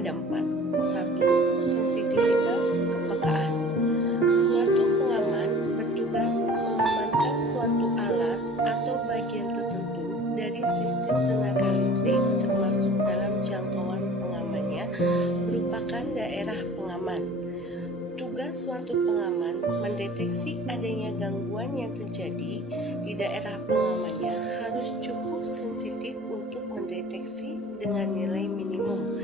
ada 4. 1. Sensitivitas kepekaan. Suatu pengaman bertugas mengamankan suatu alat atau bagian tertentu dari sistem tenaga listrik termasuk dalam jangkauan pengamannya merupakan daerah pengaman. Tugas suatu pengaman mendeteksi adanya gangguan yang terjadi di daerah pengamannya harus cukup sensitif untuk mendeteksi dengan nilai minimum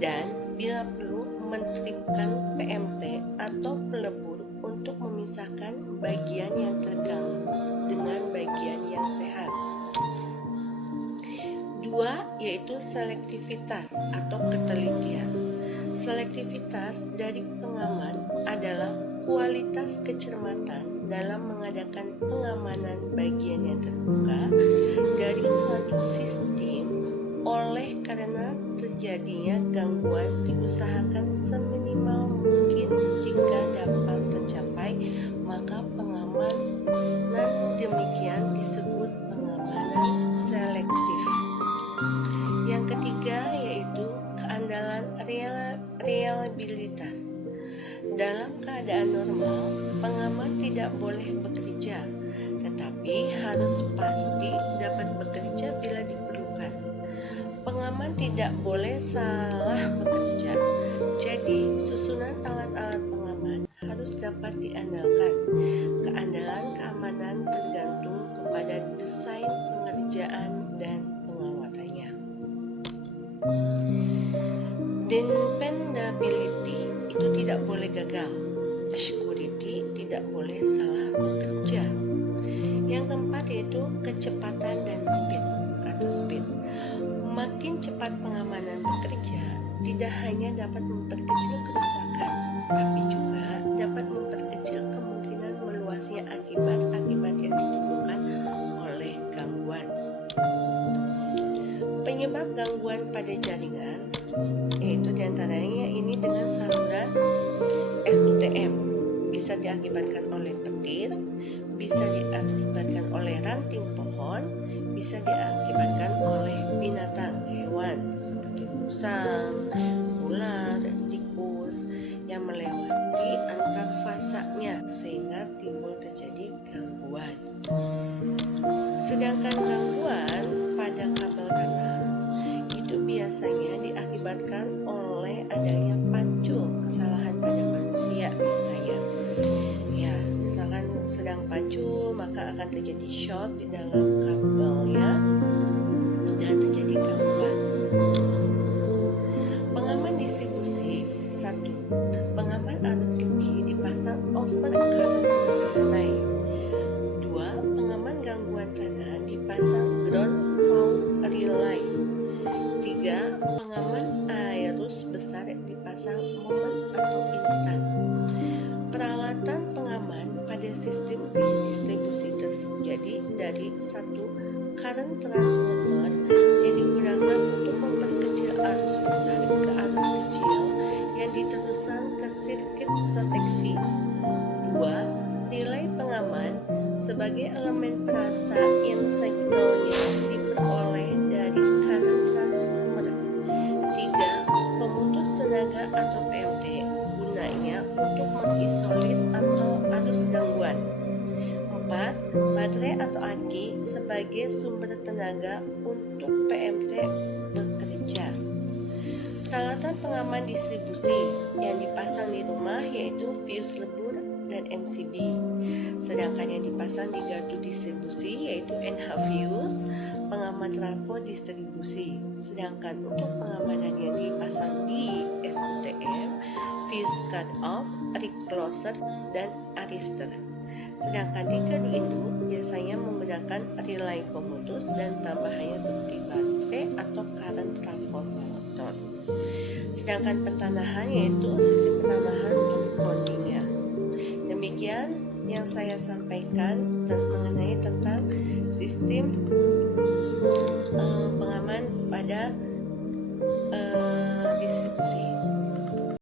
dan bila perlu menerapkan PMT atau pelebur untuk memisahkan bagian yang terganggu dengan bagian yang sehat. 2. Yaitu selektivitas atau ketelitian. Selektivitas dari pengaman adalah kualitas kecermatan dalam mengadakan pengamanan bagian yang terbuka dari suatu sistem oleh karena terjadinya gangguan diusahakan seminimal mungkin jika dapat tercapai maka pengamanan demikian disebut pengamanan selektif. Yang ketiga yaitu keandalan reliabilitas. Dalam keadaan normal, pengaman tidak boleh bekerja, tetapi harus pasti dapat bekerja bila diperlukan. Pengaman tidak boleh salah bekerja, jadi susunan alat-alat pengaman harus dapat diandalkan. Keandalan keamanan tergantung kepada desain pengerjaan dan pengawasannya. Dependability itu tidak boleh gagal. Security tidak boleh salah bekerja. Yang keempat yaitu kecepatan dan speed. Makin cepat pengamanan bekerja, tidak hanya dapat memperkecil kerusakan, tapi juga dapat memperkecil kemungkinan meluasnya akibat-akibat yang ditimbulkan oleh gangguan. Penyebab gangguan pada jaringan yaitu diantaranya ini dengan saluran SUTM bisa diakibatkan oleh petir, bisa diakibatkan oleh ranting pohon, bisa diakibatkan oleh binatang hewan seperti musang, ular, tikus yang melewati antar fasanya sehingga timbul terjadi gangguan. Sedangkan gangguan pada kabel kanal itu biasanya diakibatkan oleh adanya pancul kesalahan pada manusia biasanya. Ya, misalkan sedang pancul maka akan terjadi short di dalam kabelnya dan terjadi gangguan. Pengaman distribusi. 1. Pengaman arus lebih dipasang over current relay. 2. Pengaman gangguan tanah dipasang ground fault relay. 3. Pengaman arus besar dipasang moment atau instan. Peralatan pengaman pada sistem distribusi terjadi dari 1. Current transformer yang digunakan untuk memperkecil arus besar ke arus kecil yang diteruskan ke sirkuit proteksi. 2. Relay pengaman sebagai elemen perasa yang signalnya diperoleh dari current transformer. 3. Pemutus tenaga atau PMT gunanya untuk mengisolir atau arus gangguan. 4. Baterai atau aki sebagai sumber tenaga untuk PMT bekerja. Peralatan pengaman distribusi yang dipasang di rumah yaitu fuse lebur dan MCB. Sedangkan yang dipasang di gardu distribusi yaitu NH fuse, pengaman trafo distribusi. Sedangkan untuk pengamanan yang dipasang di SUTM, fuse cut off, recloser, dan arrestor. Sedangkan di gardu induk biasanya menggunakan relay pemutus dan tambahannya seperti baterai atau current transformator. Sedangkan pertanahan yaitu sisi pertanahan untuk groundingnya. Demikian yang saya sampaikan mengenai tentang sistem pengaman